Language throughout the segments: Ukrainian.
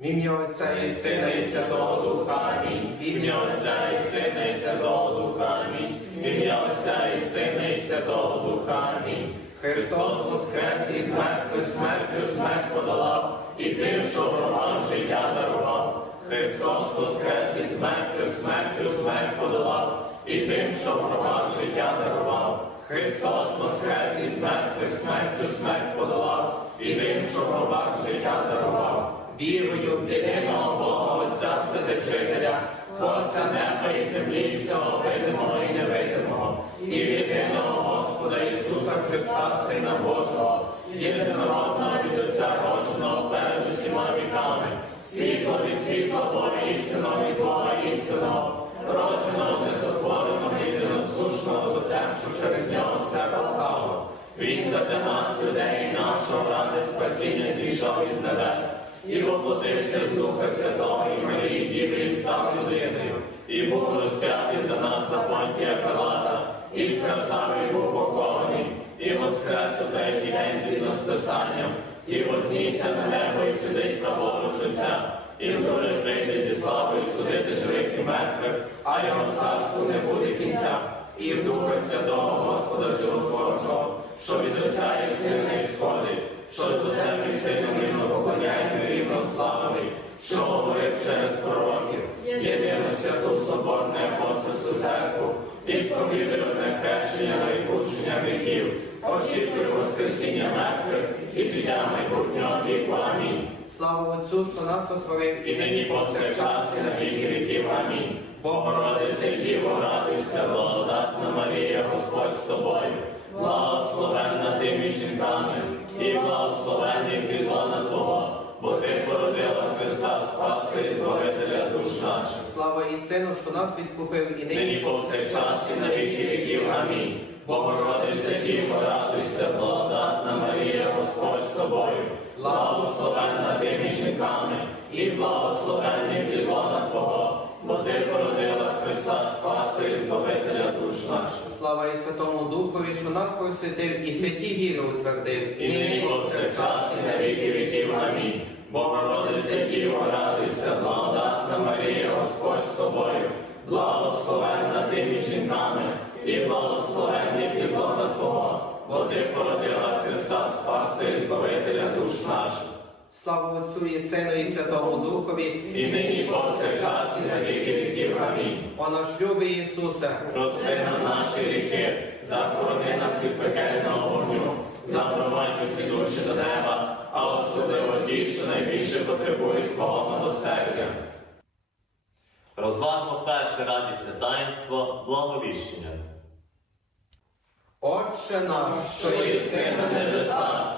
В ім'я Отця і Сина і Святого Духа. Амінь. В ім'я Отця і Сина і Святого Духа. Амінь. В ім'я Отця і Сина і Святого Духа. Амінь. Христос воскрес із мертвих смертю смерть подолав, і тим, що в життя дарував. Христос воскрес із мертвих смертю смерть подолав, і тим, що в життя дарував. Христос воскрес із мертвих смертю смерть подолав, і тим, що в життя дарував. Вірую в єдиного Бога Отця Вседержителя, Творця неба і землі, всього видимого і невидимого, і в єдиного Господа Ісуса Христа, Сина Божого, єдинородного від Отця родженого перед усіма віками, світло від світла Бога істинного від Бога істинного, родженого, несотвореного, єдиносушного Отцем, що через нього все повстало. Він за нас, людей, і нашого ради спасіння зійшов із небес і воплотився з Духа Святого і Марії Діви і став людиною, і був розп'ятий за нас за понтія Пилата, і страждав і був похований, і воскрес у третій день згідно з Писанням, і вознісся на небо і сидить на волю Отця, і вдруге прийде зі славою судити живих і мертвих, а його царству не буде кінця. І в Духа Святого Господа Животворчого, що від Отця і Сина і сходить, що до себе сильно рівно поклоняємо рівно славами, що говорив через пророків, єдину святу соборну апостольську церкву, і сповідує одне хрещення на відпущення гріхів, очікує Воскресіння мертвих і життя майбутнього віку. Амінь. Слава Отцю, що нас сотворив, І нині повсякчас і на віки віків. Амінь. Богородице, Діво, радуйся, благодатна Марія, Господь з тобою, благословенна ти між жінками, і благословенний підлона Твого, бо ти породила Христа, Спаса і Збавителя душ наших. слава і Сину, що нас відкупив, і Нині повсякчас і на віки віків. Амінь. Богородице, Діво, радуйся, благодатна Марія, Господь з тобою, благословенна ти між жінками, і благословенний підлона ти породила Христа, Спаса і Збавителя душ наших. слава і Святому Духові, що нас просвятив, і святі віри утвердив, І нині повсякчас і на віки віків. Амінь. Богородице, Діво, радуйся, благодатна Марія, Господь з тобою, благословенна ти між жінками, і благословенний підлона Твого, бо ти породила Христа, Спаса і Збавителя душ наших. Слава Отцю і Сину, і Святому Духові, І нині повсякчас і на віки віків. Амінь. о наш любий Ісусе, Прости нам наші гріхи, захорони нас від пекельного вогню, запровадь усі душі до неба, а особливо ті, що найбільше потребують Твого милосердя. Розважмо перше радісне таїнство благовіщення. Отче наш, що єси на небесах,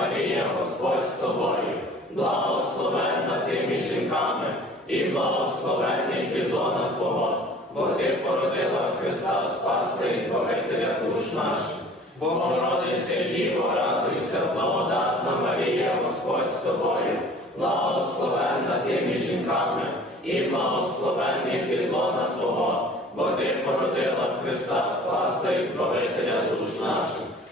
Марія, Господь з тобою, благословенна ти між жінками, і благословенний підлона Твого, бо ти породила Христа Спаса і Збавителя душ наших. Богородице, Діво, радуйся, благодатна Марія, Господь з тобою, благословенна ти між жінками, і благословенний підлона Твого, бо ти породила Христа Спаса і Збавителя душ наших.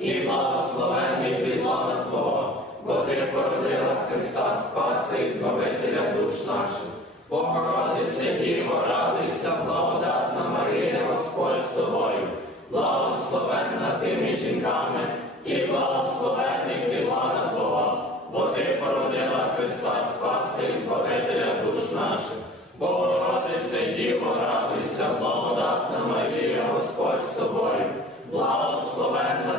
і благословенний плідлона Твого, бо ти породила Христа Спаса і Збавителя душ наших. Богородице Діво, радуйся, благодатна Марія, Господь з тобою, благословенна ти між жінками, і благословенний плідлона Твого, бо ти породила Христа Спаса і Збавителя душ наших. Богородице Діво, радуйся, благодатна Марія, Господь з тобою,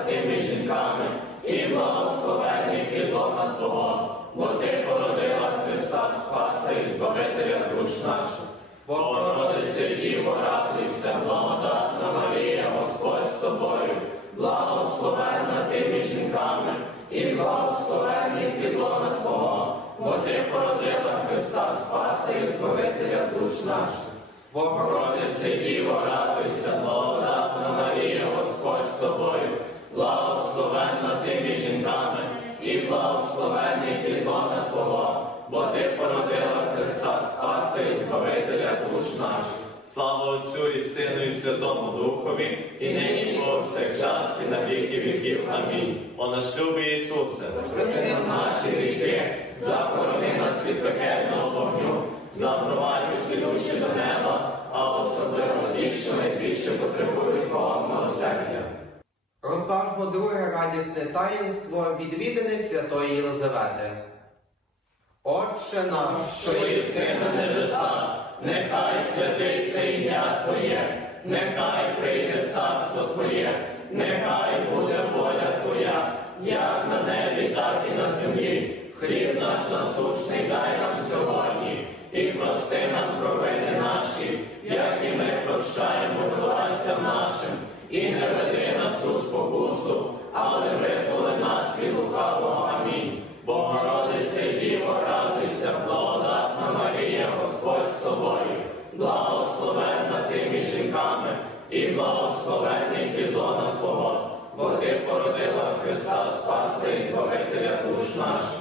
благословенна ти між жінками, і благословенний підлога Твого, бо ти породила Христа Спаса і Збавителя душ наших. Богородице Діво, радуйся, благодатна Марія, Господь з тобою, благословенна ти між жінками, і благословенний підлога Твого, бо ти породила Христа Спаса і Збавителя душ наших. Богородице Діво, радуйся, благодатна Марія, Господь з тобою, благословенна ти між жінками, і благословенний підлона Твого, бо ти породила Христа Спаса і Збавителя душ наших. Слава Отцю і Сину і Святому Духові, І нині і повсякчас, і на віки віків. Амінь. о наш любий Ісусе, Спаси нам наші гріхи, захорони нас від пекельного вогню, запровадь усі душі до неба, а особливо ті, що найбільше потребують Твого милосердя. Розважмо друге радісне таїнство відвідини Святої Єлизавети. Отче наш, що єси на небеса, нехай святиться ім'я Твоє, нехай прийде царство Твоє, нехай буде воля Твоя, як на небі, так і на землі. Хліб наш насущний дай нам сьогодні, і прости нам провини наші, як і ми прощаємо винуватцям нашим, і не веди нас у спокусу, але визволи нас від лукавого. Амінь. Богородице Діво, радуйся, благодатна Марія, Господь з тобою, благословенна ти між жінками, і благословенний підлона Твого, бо ти породила Христа Спаса і Збавителя душ наших.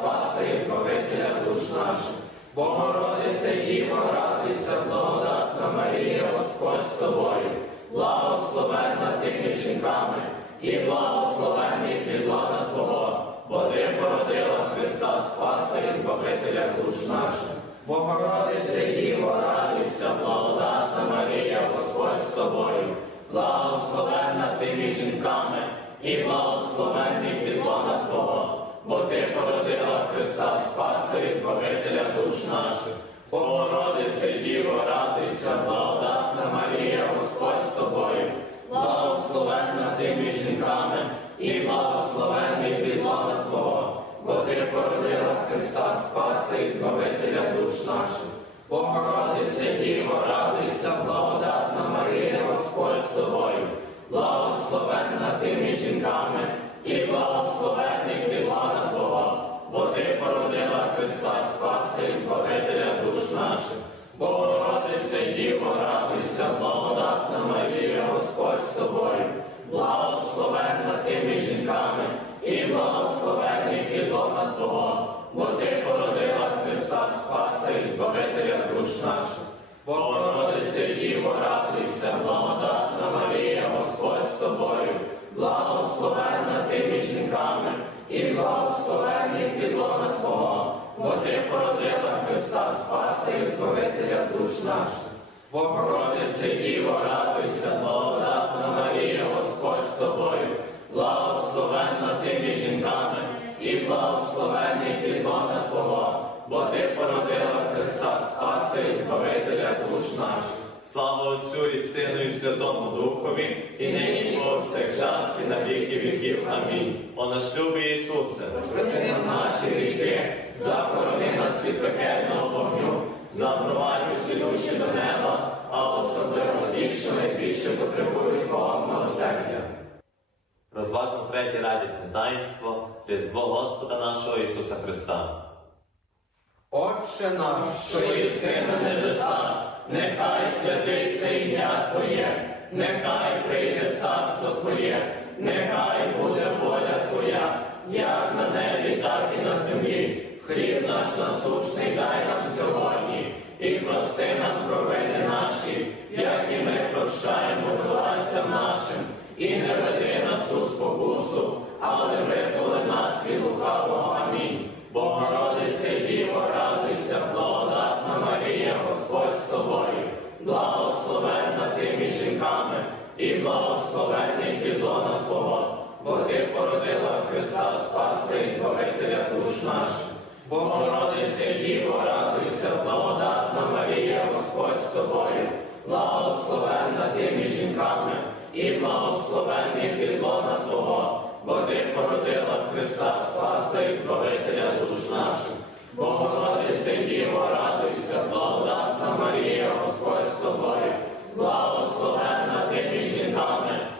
Спаса і Збавителя душ наших. Богородице Діво, радуйся, благодатна Марія, Господь з тобою, благословенна ти між жінками, і благословенний підлона Твого, бо ти породила Христа Спаса і Збавителя душ наших. Богородице Діво, радуйся, благодатна Марія, Господь з тобою, благословенна ти між жінками, і благословенний підлона Твого, бо ти породила Христа Спаса і Збавителя душ наших. Богородице Діво, радуйся, благодатна Марія, Господь з тобою, благословенна ти між жінками, і благословенний підлона Твого, бо ти породила Христа Спаса і Збавителя душ наших. Богородице Діво, радуйся, благодатна Марія, Господь з тобою, благословенна ти між жінками, і благословенний підлона Твого, бо ти породила Христа Спаса і Збавителя душ наших. Богородице Діво, радуйся, благодатна Марія, Господь з тобою, благословенна ти між жінками, і благословенний підлона Твого, бо ти породила Христа Спаса і Збавителя душ наших. Богородице Діво, радуйся, благодатна Марія, Господь з тобою, благословенна ти між жінками, і благословенний підлона Твого, бо ти породила Христа Спаса і Збавителя душ наших. Богородице Діво, радуйся, благодатна Марія, Господь з тобою, благословенна ти між жінками, і благословенний підлона Твого, бо ти породила Христа Спаса і Збавителя душ наших. Слава Отцю і Сину і Святому Духові, І нині і повсякчас, і на віки віків. Амінь. о наш любий Ісусе, Спаси нам наші гріхи, захорони нас від пекельного вогню, запровадь усі душі до неба, а особливо ті, що найбільше потребують Твого милосердя. Розважно третє радісне таїнство Різдво Господа нашого Ісуса Христа. Отче наш, що єси на небеса, нехай святиться ім'я Твоє, нехай прийде царство Твоє, нехай буде воля Твоя, як на небі, так і на землі. Хліб наш насущний дай ти між жінками, і благословенний підлона Твого, бо ти породила Христа Спаса і Збавителя душ наших. Богородице Діво, радуйся, благодатна Марія, Господь з тобою, благословенна ти між жінками, і благословенний підлона Твого, бо ти породила Христа Спаса і Збавителя душ наших. Богородице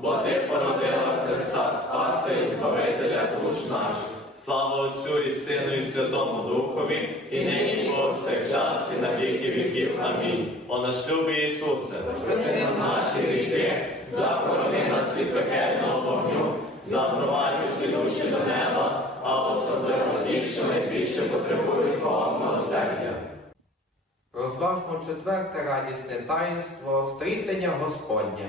бо ти породила Христа Спаса і Збавителя душ наших. Слава Отцю і Сину і Святому Духові, І нині і повсякчас, і на віки віків. Амінь. о наш любий Ісусе, Спаси нам наші гріхи, захорони нас від пекельного вогню, запровадь усі душі до неба, а особливо ті, що найбільше потребують Твого милосердя. розважмо четверте радісне таїнство стрітення Господнє.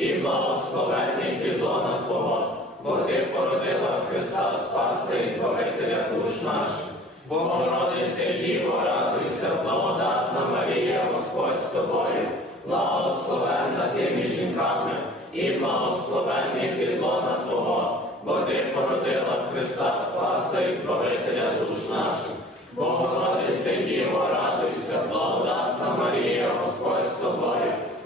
І благословенний підлона Твого, бо ти породила Христа Спаса і Збавителя душ наших. Богородице Діво, радуйся, благодатна Марія, Господь з тобою, благословенна ти жінками, і благословенний підлона Твого, бо ти породила Христа Спаса і Збавителя душ наших. Богородице Діво, радуйся, благодатна Марія, Господь з тобою,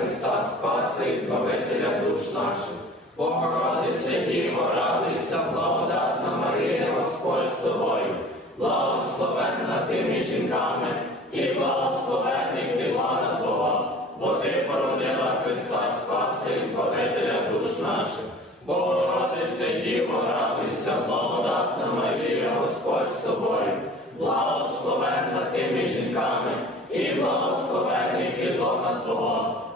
Христа Спаса і Збавителя душ наших. Богородице Діво, радуйся, благодатна Марія, Господь з тобою, благословенна ти між жінками, і благословенний підлона Твого, бо ти породила Христа Спаса і Збавителя душ наших. Богородице Діво, радуйся, благодатна Марія, Господь з тобою, благословенна ти між жінками, і благословенний підлона Твого,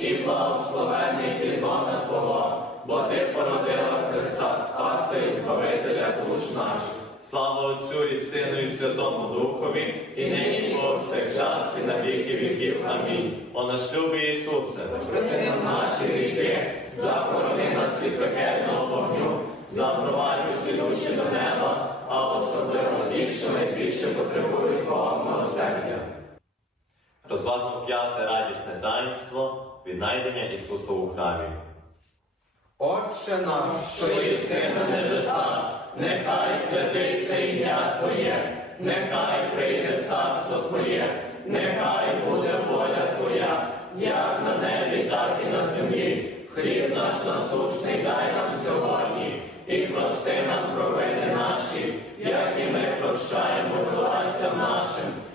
і благословенний підлона Твого, бо ти породила Христа Спаса і Збавителя душ наших. Слава Отцю і Сину і Святому Духові, І нині, і повсякчас, і на віки віків. Амінь. о наш любий Ісусе, Воскреси нам наші гріхи, захорони нас від пекельного вогню, запровадь усі душі до неба, а особливо ті, що найбільше потребують Твого милосердя. Розважмо п'яте радісне таїнство віднайдення Ісуса у храмі. Отче наш, що єси на небесах, нехай святиться ім'я Твоє, нехай прийде царство Твоє, нехай буде воля Твоя, як на небі, так і на землі. Хліб наш насущний дай нам сьогодні, і прости нам провини наші, як і ми прощаємо винуватцям нашим,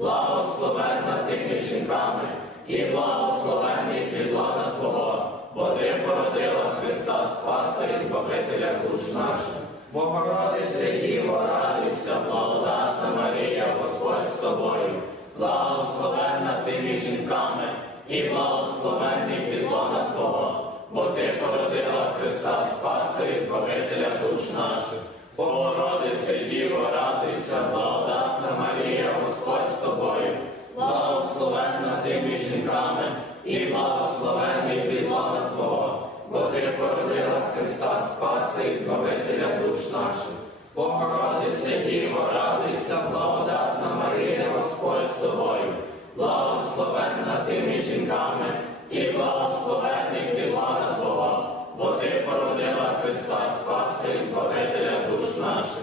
благословенна ти між жінками, і благословенний підлона Твого, бо ти породила Христа Спаса і Збавителя душ наших. Богородице Діво, радуйся, благодатна Марія, Господь з тобою, благословенна ти між жінками, і благословенний підлона Твого, бо ти породила Христа Спаса і Збавителя душ наших. Богородице Діво, радуйся, благодатна Марія, Господь з тобою, благословенна ти між жінками, і благословенний підлона Твого, бо ти породила Христа Спаса і Збавителя душ наших. Богородице Діво, радуйся, благодатна Марія, Господь з тобою, благословенна ти між жінками, і благословенний підлона Твого, бо ти породила Христа Спаса і Збавителя душ наших.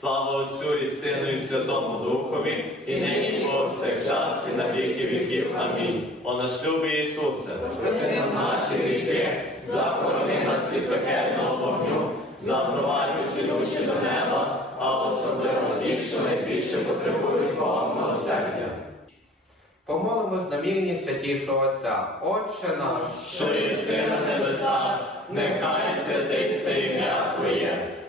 Слава Отцю і Сину і Святому Духові, І нині, повсякчас, і на віки віків. Амінь. о наш любий Ісусе, нам наші гріхи, захорони нас від пекельного вогню, запровадь усі душі до неба, а особливо ті, що найбільше потребують Твого милосердя. Помолимось на мірні святішого Отця. Отче наш, що єси на небесах, нехай святиться ім'я Твоє,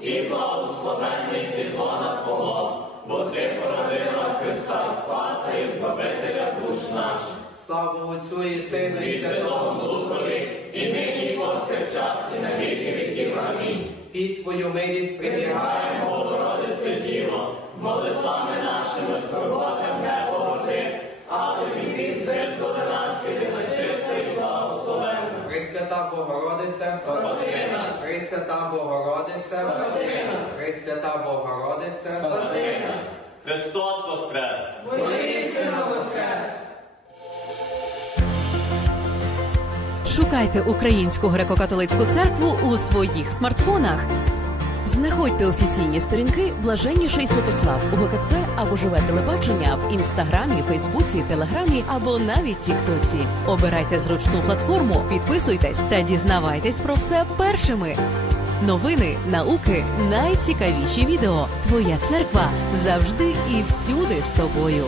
і благословенний підлона Твого, бо ти породила Христа Спаса і Збавителя душ наших. слава Отцю і Сину І і Святому Духові, і нині, і повсякчас, і на віки віків. Амінь. під Твою милість прибігаємо. Богородице Діво, молитвами нашими скорботам не погорди, але від визволи нас. Пресвята Богородиця, Спаси нас. Пресвята Богородиця, Спаси нас. Пресвята Богородиця, Спаси нас, Христос Воскрес! воістину воскрес! Шукайте Українську греко-католицьку церкву у своїх смартфонах. Знаходьте офіційні сторінки Блаженніший Святослав у ГКЦ або живе телебачення в інстаграмі, Фейсбуці, Телеграмі або навіть Тіктоці. Обирайте зручну платформу, підписуйтесь та дізнавайтесь про все першими. Новини, науки, найцікавіші відео. Твоя церква завжди і всюди з тобою.